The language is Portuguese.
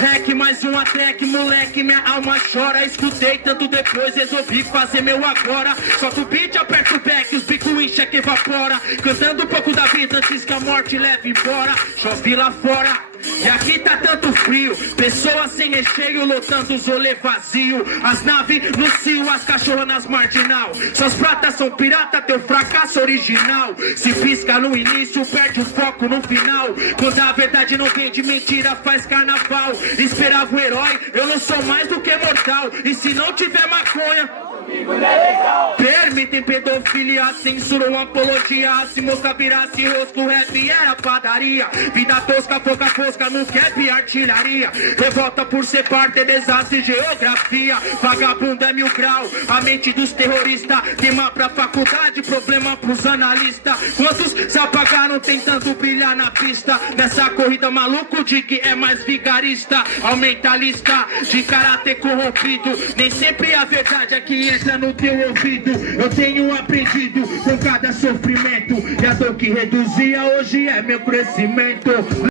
Rec, mais uma track, moleque, minha alma chora. Escutei tanto depois, resolvi fazer meu agora. Solta o beat, aperta o back, os bico incha que evapora. Cantando um pouco da vida antes que a morte leve embora. Chove lá fora e aqui tá tanto frio, pessoas sem recheio lotando os rolê vazio. As naves no cio, as cachorras nas marginal. Suas pratas são pirata, teu fracasso original. Se pisca no início, perde o foco no final. Quando a verdade não vem de mentira, faz carnaval. Esperava o herói, eu não sou mais do que mortal. E se não tiver maconha, permitem pedofilia, censuram apologia. Se mosca virasse rosto, rap era padaria. Vida tosca, foca fosca, no cap artilharia. Revolta por ser parte, desastre, geografia. Vagabundo é 1000 grau, a mente dos terroristas. Tema pra faculdade, problema pros analistas. Quantos se apagaram tentando brilhar na pista? Nessa corrida maluco de que é mais vigarista. Aumenta a lista de caráter corrompido. Nem sempre a verdade é que entra no teu ouvido. Eu tenho aprendido com cada sofrimento. E a dor que reduzia hoje é meu crescimento.